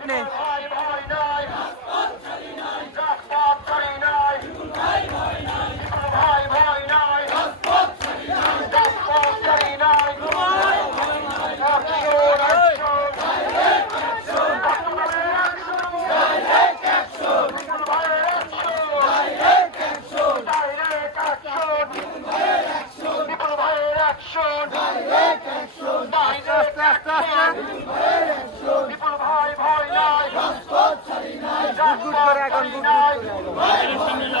আপনি গুড করে এখন গুড করে কেটে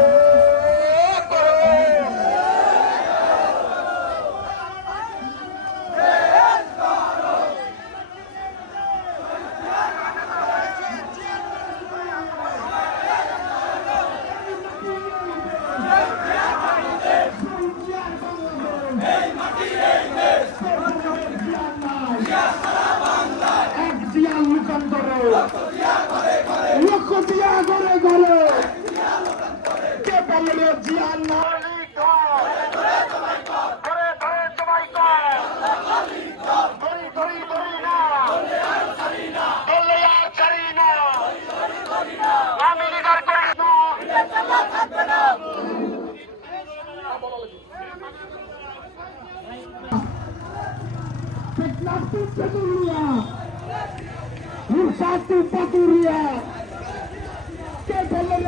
দিয়া ঘরে ঘরে। কে বললে জিয়া নাগরিক ধরে ধরে জমাই কর ধরি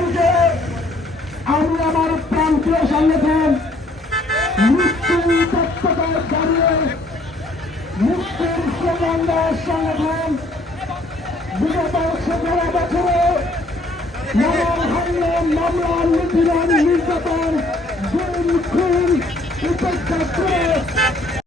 সকলকে আমি আমার প্রান্তীয় সংগঠন মুক্তির স্লোগান সংগঠন বিগত সতেরো বছরে মামলা নির্যাতন গুম খুন উপেক্ষা করে